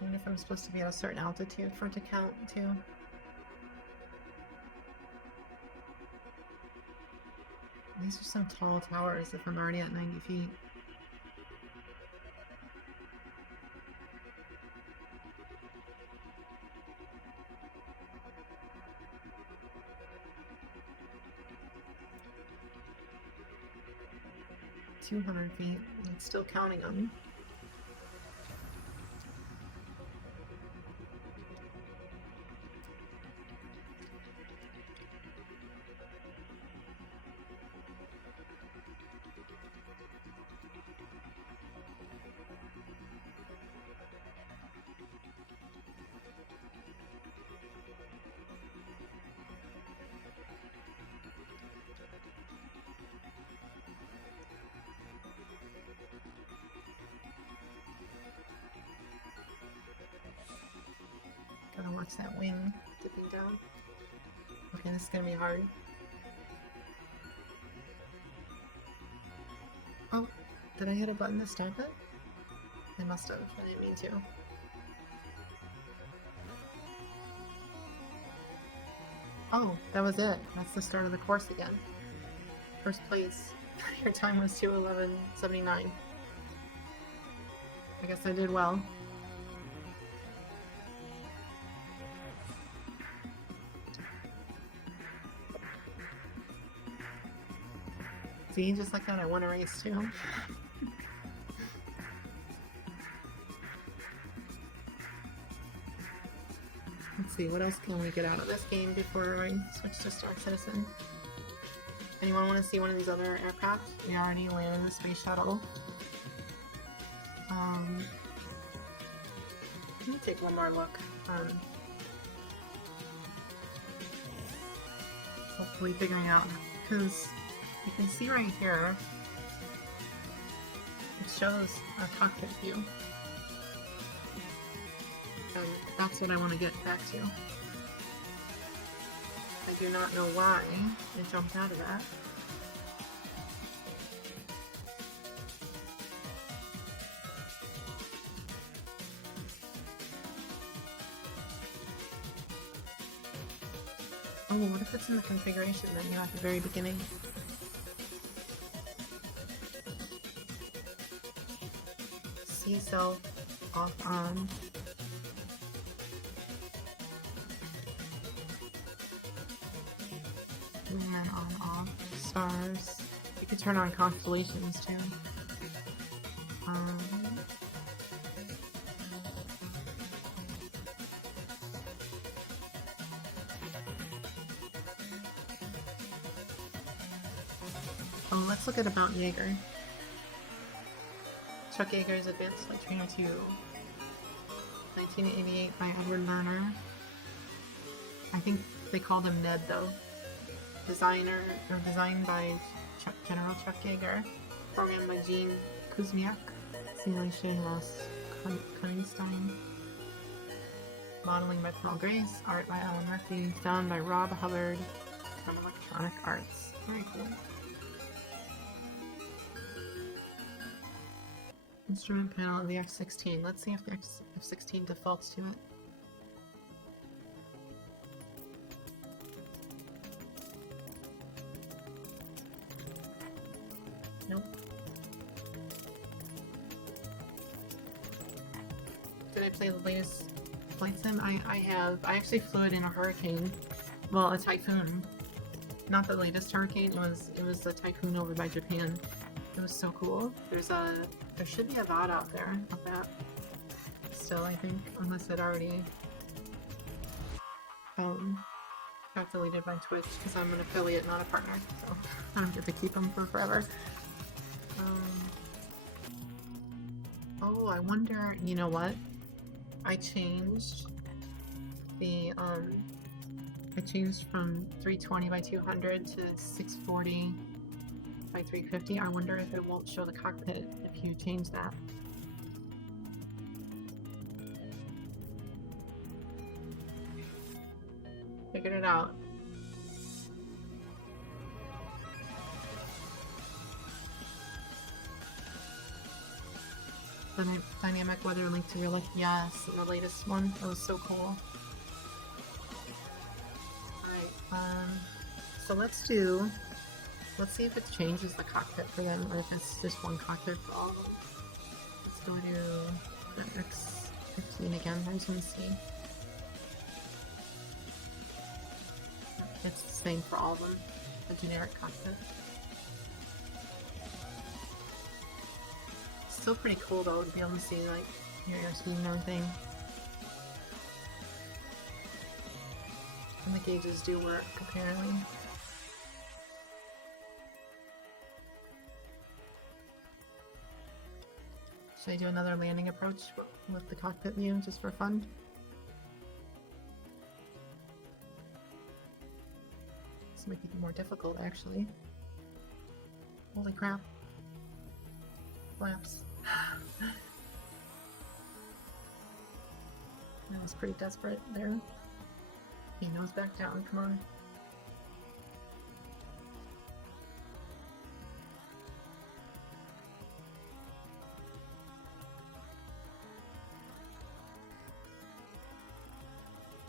I wonder if I'm supposed to be at a certain altitude for it to count too. These are some tall towers if I'm already at 90 feet. $200 feet. It's still counting on me. Gotta watch that wing dipping down. Okay, this is gonna be hard. Oh, did I hit a button to stop it? I must have. I didn't mean to. Oh, that was it. That's the start of the course again. First place. Your time was 2:11:79. I guess I did well. See, just like that, I won a race too. Let's see, what else can we get out of this game before I switch to Star Citizen? Anyone want to see one of these other aircraft? We already landed the space shuttle. Let me take one more look. Hopefully figuring out, because you can see right here, it shows a cockpit view. And that's what I want to get back to. I do not know why it jumped out of that. Oh, what if it's in the configuration menu at the very beginning? C-cell off on. And then on off. Stars. You could turn on constellations too. Oh, let's look at about Yeager. Chuck Yeager's Advanced Flight Trainer 2. 1988 by Edward Lerner. I think they called him Ned though. Designed by General Chuck Yeager. Programmed by Gene Kuzmiak. Simulation Ross Kunnstein. Modeling by Pearl Grace. Art by Alan Murphy. Sound by Rob Hubbard from Electronic Arts. Very cool. Instrument panel of the F-16. Let's see if the F-16 defaults to it. Nope. Did I play the latest flight sim? I have. I actually flew it in a hurricane. Well, a typhoon. Not the latest hurricane. It was a typhoon over by Japan. It was so cool. There should be a VOD out there of that. Still, I think, unless it already got deleted by Twitch because I'm an affiliate, not a partner, so I don't get to keep them for forever. Oh, I wonder. You know what? I changed the I changed from 320 by 200 to 640 by 350. I wonder if it won't show the cockpit if you change that. Figured it out. The dynamic weather link to real life. Yes, in the latest one. It was so cool. Alright, so let's see if it changes the cockpit for them, or if it's just one cockpit for all of them. Let's go to the X15 again. I just want to see. It's the same for all of them, the generic cockpit. Still pretty cool though to be able to see like your airspeed and everything. And the gauges do work apparently. Should I do another landing approach with the cockpit view just for fun? This might be more difficult actually. Holy crap. Flaps. That was pretty desperate there. Okay, nose back down, come on.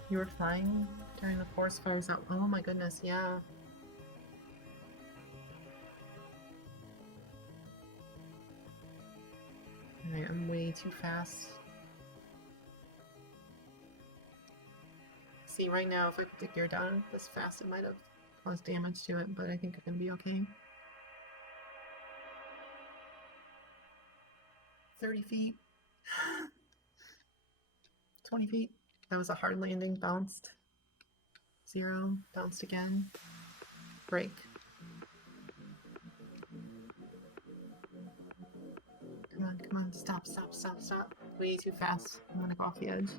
You were flying during the forest fires out. Oh my goodness, yeah. Alright, I'm way too fast. See, right now, if I put the gear down this fast, it might have caused damage to it, but I think it's gonna be okay. 30 feet. 20 feet. That was a hard landing, bounced. 0, bounced again. Brake. Come on, come on, stop, stop, stop, stop. Way too fast. I'm gonna go off the edge.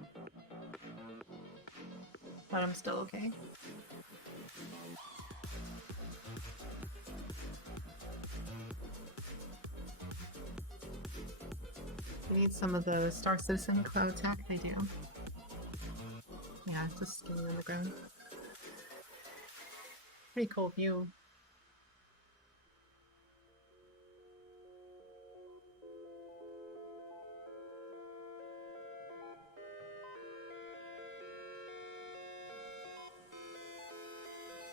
But I'm still okay. We need some of the Star Citizen cloud tech, they do. Yeah, just skiing on the ground. Pretty cool view.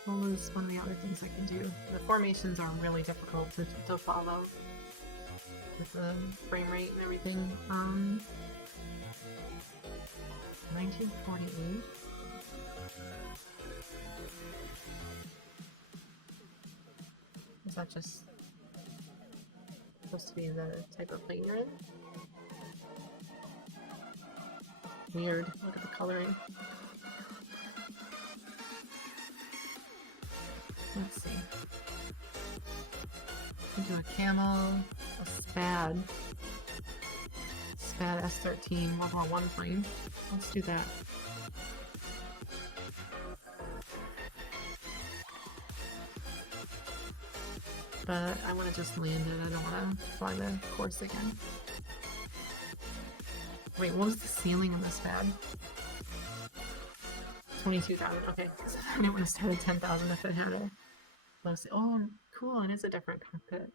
Well, this is one of the other things I can do. The formations are really difficult to follow with the frame rate and everything. 1948. Is that just supposed to be the type of plane you're in? Weird. Look at the coloring. Let's see. We do a camel, a SPAD. SPAD S13 World War I plane. Let's do that. But I want to just land it. I don't want to fly the course again. Wait, what was the ceiling on this SPAD? 22,000. Okay, I didn't want to start at 10,000 if it had a low ceiling. Oh, cool. It is a different cockpit.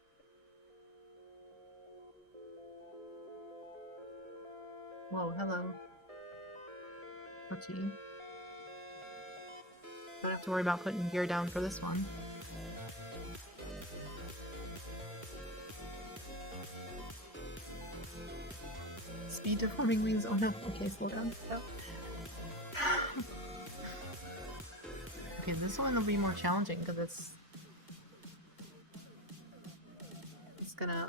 Whoa, hello. Oh, gee. Don't have to worry about putting gear down for this one. Speed deforming wings. Oh no. Okay, slow down. Stop. Okay, this one will be more challenging because it's gonna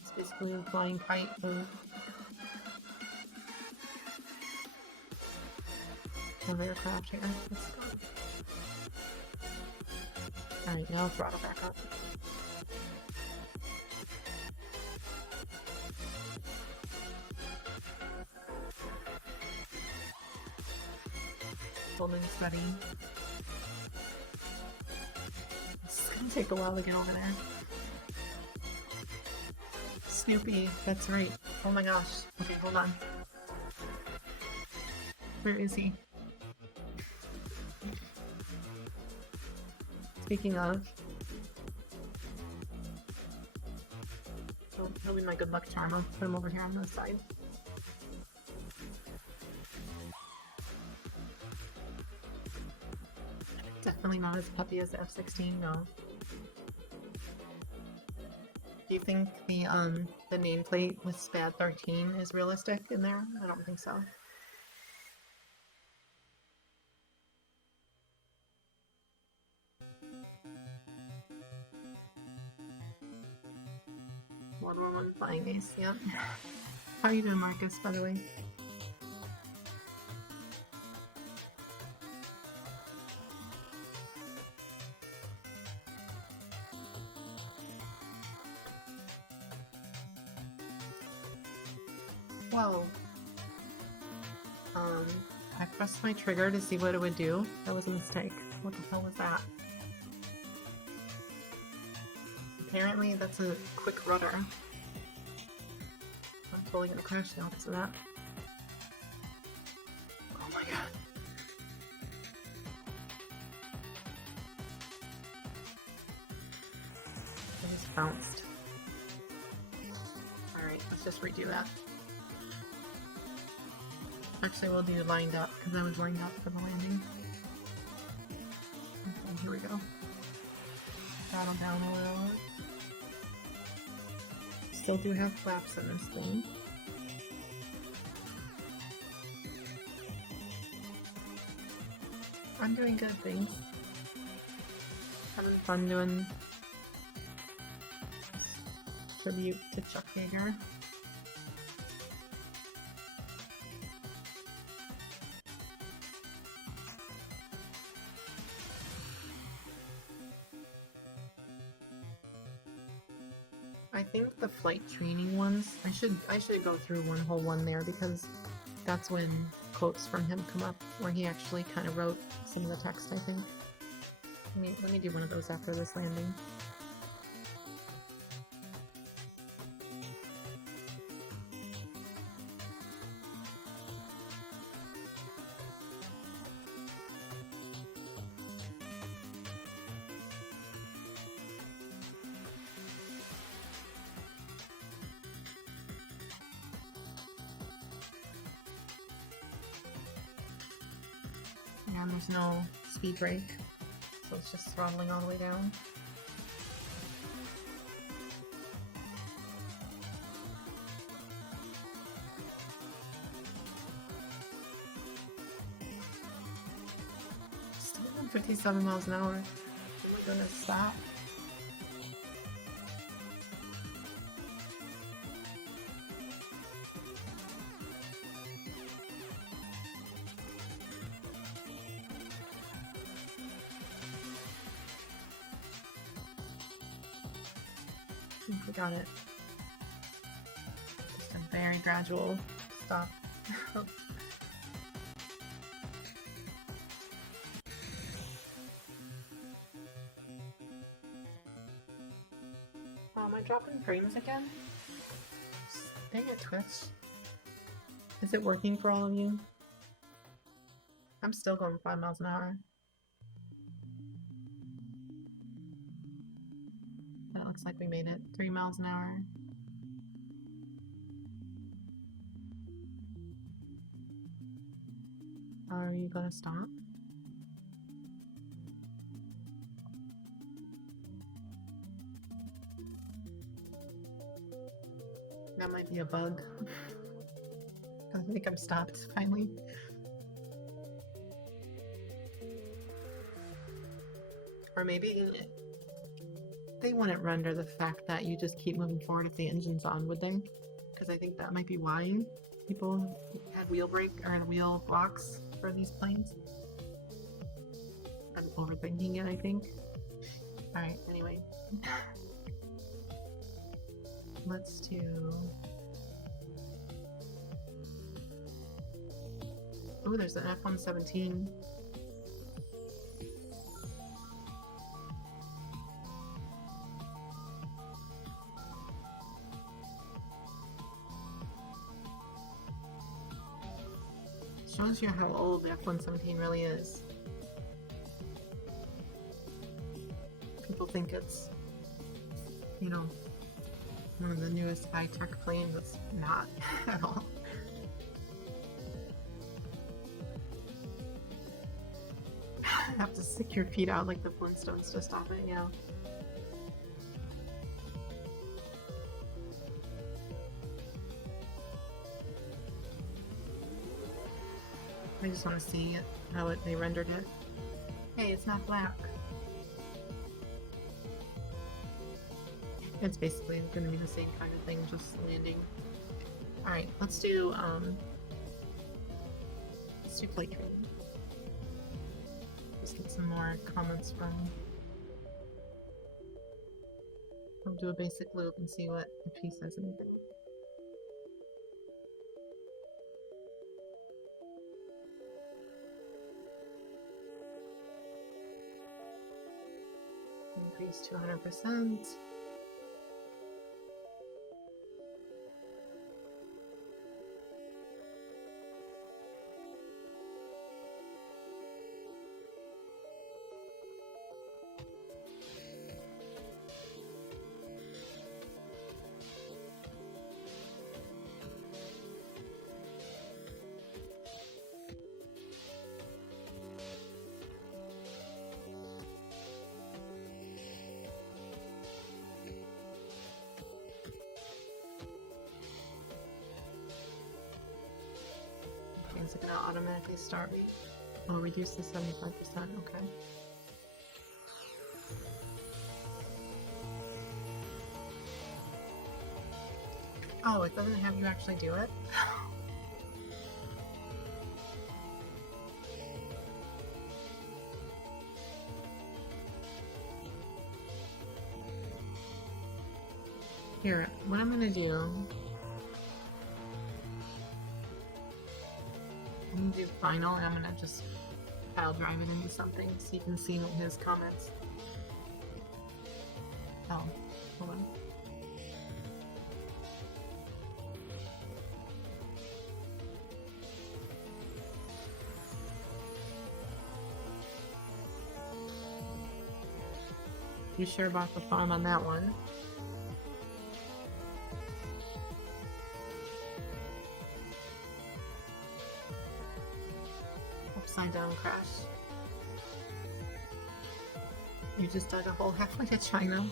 it's basically a flying kite of aircraft here. Let's go. Alright, now throttle back up. Holding steady. It's gonna take a while to get over there. Snoopy, that's right. Oh my gosh. Okay, hold on. Where is he? Speaking of, oh, he'll be my good luck charm. I'll put him over here on this side. Definitely not as puppy as the F-16, no. Do you think the nameplate with SPAD 13 is realistic in there? I don't think so. One flying ace, yep. How are you doing, Marcus, by the way? Whoa. I pressed my trigger to see what it would do. That was a mistake. What the hell was that? Apparently that's a quick rudder. I'm totally gonna crash now because of that. Oh my god. I just bounced. Alright, let's just redo that. Actually, we'll do lined up because I was lined up for the landing. Okay, here we go. Throttle down a little. Still do have flaps in this thing. I'm doing good things. Having fun doing tribute to Chuck Yeager. I think the flight training ones, I should go through one whole one there because that's when quotes from him come up where he actually kind of wrote some of the text, I think. Let me do one of those after this landing. And there's no speed brake, so it's just throttling all the way down. Still going 57 miles an hour. Oh my goodness, stop. I think we got it. Just a very gradual stop. Am I dropping frames again? Dang it, Twitch. Is it working for all of you? I'm still going 5 miles an hour. That looks like we made it. 3 miles an hour. Are you gonna stop? might be a bug. I think I'm stopped finally. Or maybe they wouldn't render the fact that you just keep moving forward if the engine's on, would they? Because I think that might be why people had wheel brake or wheel blocks for these planes. I'm overthinking it, I think. Alright, anyway. Let's do... Oh, there's an F-117. Shows you how old the F-117 really is. People think it's, you know, one of the newest high-tech planes. It's not at all. Have to stick your feet out like the Flintstones to stop it, yeah. I just want to see how they rendered it. Hey, it's not black. It's basically going to be the same kind of thing, just landing. Alright, let's do plate training. Just get some more comments from... I'll do a basic loop and see what if he says anything. Increase to 100%. Is it gonna automatically start me? Oh, reduce to 75%, okay. Oh, it doesn't have you actually do it? Here, what I'm gonna do... I'm gonna do final, and I'm gonna just file drive it into something so you can see his comments. Oh, hold on. You sure about the farm on that one? Upside down crash. You just dug a hole halfway to China.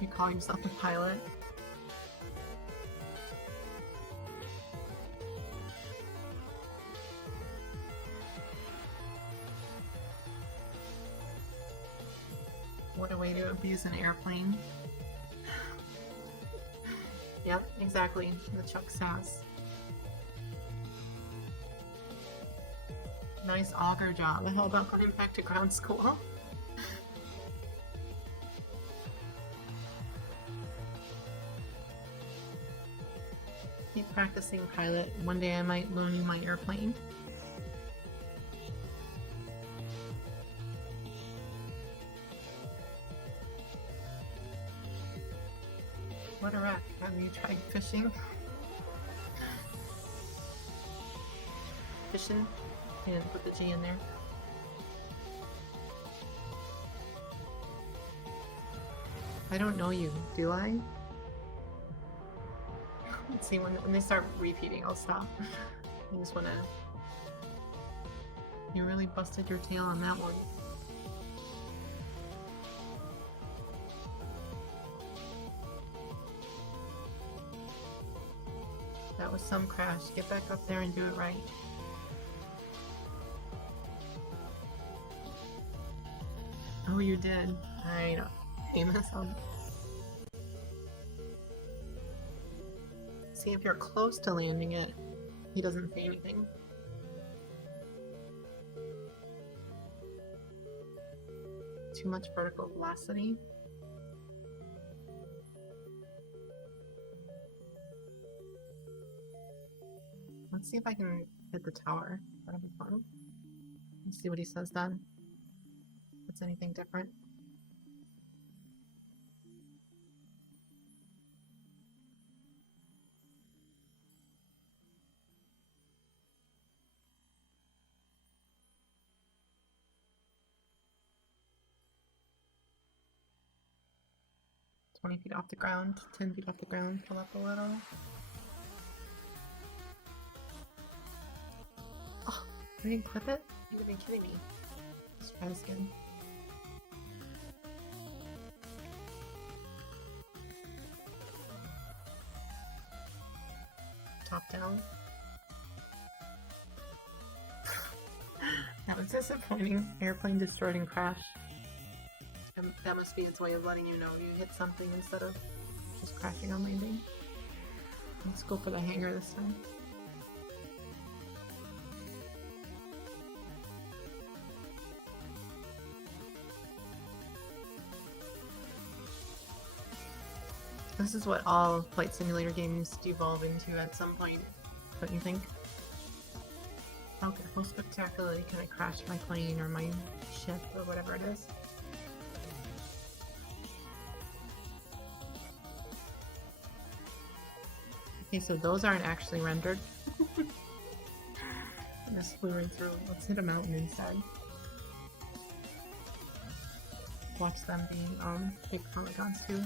You call yourself a pilot? What a way to abuse an airplane. Yep, exactly. The Chuck sass. Nice auger job. How about going back to ground school? Keep practicing, pilot. One day I might loan you my airplane. What a wreck. Have you tried fishing? Fishing? And put the G in there. I don't know you, do I? Let's see, when they start repeating, I'll stop. I just wanna... You really busted your tail on that one. That was some crash. Get back up there and do it right. Oh, you did. I don't aim this on. See if you're close to landing it. He doesn't say anything. Too much vertical velocity. Let's see if I can hit the tower. That'll be fun. Let's see what he says then. If it's anything different. Feet off the ground, 10 feet off the ground, pull up a little. Oh, I didn't clip it? You've been kidding me. Let's try this again. Top down. That was disappointing. Airplane destroyed and crashed. That must be its way of letting you know you hit something instead of just crashing on landing. Let's go for the hangar this time. This is what all flight simulator games devolve into at some point, don't you think? Okay, how spectacularly can I crash my plane or my ship or whatever it is? Okay, so those aren't actually rendered. I just flew right through. Let's hit a mountain instead. Watch them being big polygons too.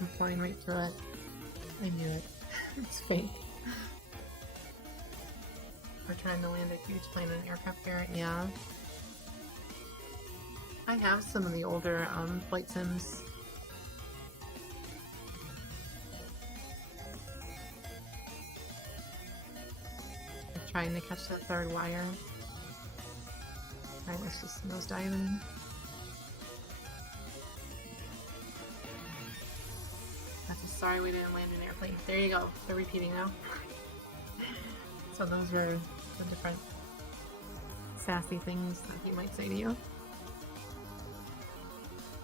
I'm flying right through it. I knew it. It's fake. We're trying to land a huge plane on an aircraft carrier. Yeah. I have some of the older flight sims. I'm trying to catch that third wire. Alright, let's just nose dive in. Sorry we didn't land an airplane. There you go. They're repeating now. So those were the different sassy things that he might say to you.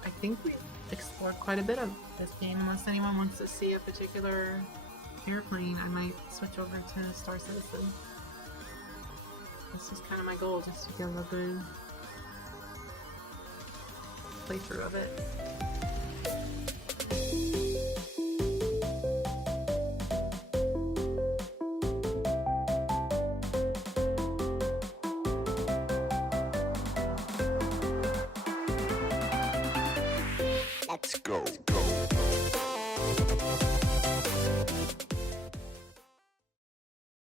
I think we've explored quite a bit of this game. Unless anyone wants to see a particular airplane, I might switch over to Star Citizen. This is kind of my goal, just to get a good playthrough of it. Let's go.